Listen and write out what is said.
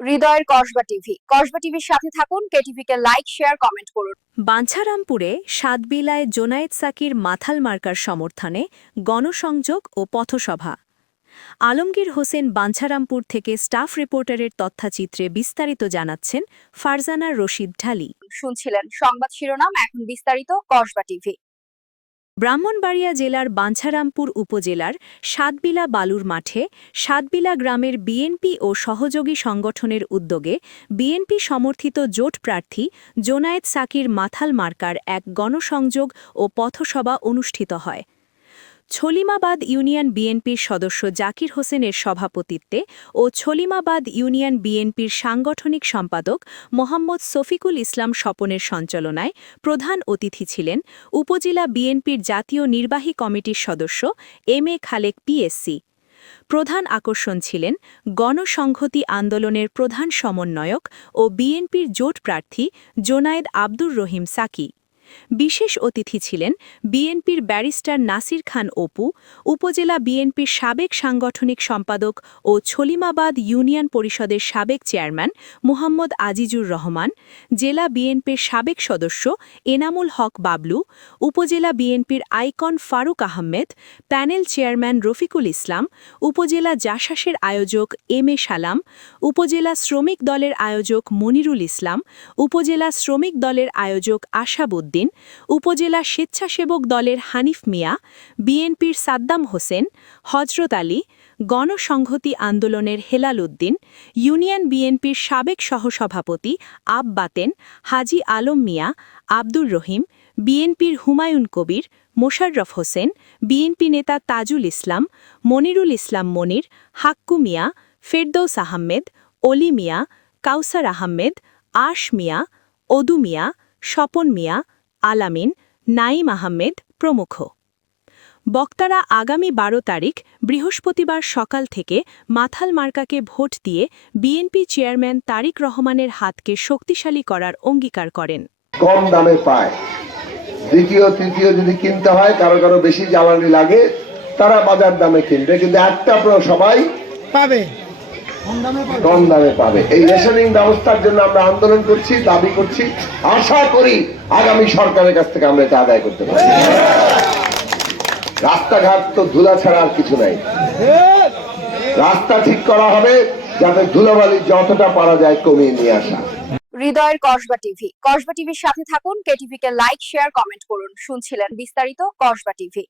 হৃদয়ের কসবা টিভি। কসবা টিভির সাথে থাকুন কেটিভি কে লাইক শেয়ার কমেন্ট করুন। বাঞ্ছারামপুরে সাতবিলায় জোনায়েদ সাকির মাথাল মার্কার সমর্থনে গণসংযোগ ও পথসভা। আলমগীর হোসেন বাঞ্ছারামপুর থেকে স্টাফ রিপোর্টারের তথ্যচিত্রে বিস্তারিত জানাচ্ছেন ফারজানা রশিদ ঢালি। শুনছিলেন সংবাদ শিরোনাম এখন বিস্তারিত কসবা টিভি। ব্রাহ্মণবাড়িয়া জেলার বাঞ্ছারামপুর উপজেলার সাতবিলা বালুর মাঠে সাতবিলা গ্রামের বিএনপি ও সহযোগী সংগঠনের উদ্যোগে বিএনপি সমর্থিত জোট প্রার্থী জোনায়েদ সাকির মাথাল মার্কার এক গণসংযোগ ও পথসভা অনুষ্ঠিত হয়। ছলিমাবাদ ইউনিয়ন বিএনপির সদস্য জাকির হোসেনের সভাপতিত্বে ও ছলিমাবাদ ইউনিয়ন বিএনপির সাংগঠনিক সম্পাদক মোহাম্মদ শফিকুল ইসলাম স্বপনের সঞ্চালনায় প্রধান অতিথি ছিলেন উপজেলা বিএনপির জাতীয় নির্বাহী কমিটির সদস্য এম এ খালেক পিএসসি। প্রধান আকর্ষণ ছিলেন গণসংহতি আন্দোলনের প্রধান সমন্বয়ক ও বিএনপির জোট প্রার্থী জোনায়েদ আব্দুর রহিম সাকি। বিশেষ অতিথি ছিলেন বিএনপির ব্যারিস্টার নাসির খান অপু, উপজেলা বিএনপির সাবেক সাংগঠনিক সম্পাদক ও ছলিমাবাদ ইউনিয়ন পরিষদের সাবেক চেয়ারম্যান মুহাম্মদ আজিজুর রহমান, জেলা বিএনপির সাবেক সদস্য এনামুল হক বাবলু, উপজেলা বিএনপির icon Faruk Ahmed, panel chairman Rafiqul Islam, upazila জাসাসের আয়োজক এম এ সালাম, উপজেলা শ্রমিক দলের আয়োজক মনিরুল ইসলাম, উপজেলা শ্রমিক দলের আয়োজক আশাবুদ্দিন উপজেলা স্বেচ্ছাসেবক দলের হানিফ মিয়া, বিএনপির সাদ্দাম হোসেন হজরত আলী, গণসংহতি আন্দোলনের হেলাল উদ্দিন, ইউনিয়ন বিএনপির সাবেক সহসভাপতি আব বাতেন হাজি আলম মিয়া, আব্দুর রহিম, বিএনপির হুমায়ুন কবির, মোশাররফ হোসেন, বিএনপি নেতা তাজুল ইসলাম, মনিরুল ইসলাম মনির, হাক্কু মিয়া, ফেরদৌস আহমেদ, অলি মিয়া, কাউসার আহমেদ আশ মিয়া, অদু মিয়া, স্বপন মিয়া আলামিন নাইম আহমেদ প্রমুখ। বক্তারা আগামী বারো তারিখ বৃহস্পতিবার সকাল থেকে মাথাল মার্কাকে ভোট দিয়ে বিএনপি চেয়ারম্যান তারিক রহমানের হাতকে শক্তিশালী করার অঙ্গীকার করেন। কম দামে পায়। দ্বিতীয় তৃতীয় যদি কিনতে হয় কারও কারও বেশি জ্বালানি লাগে তারা বাজার দামে কিনবে। কিন্তু একটা সবাই পাবে। কম দামে পাবে। এই রেশনিং ব্যবস্থার জন্য আমরা আন্দোলন করছি দাবি করছি। আশা করি আগামী সরকারের কাছ থেকে আমরা এটা আদায় করতে পারি রাস্তাঘাট তো ধুলা ছাড়া আর কিছু নাই। রাস্তা ঠিক করা হবে যাতে ধুলাবালি যতটা পারা যায় কমিয়ে নিয়ে আসা। হৃদয়ের কসবা টিভি। কসবা টিভির সাথে থাকুন কেটিভি কে লাইক শেয়ার কমেন্ট করুন। শুনছিলেন বিস্তারিত কসবা টিভি।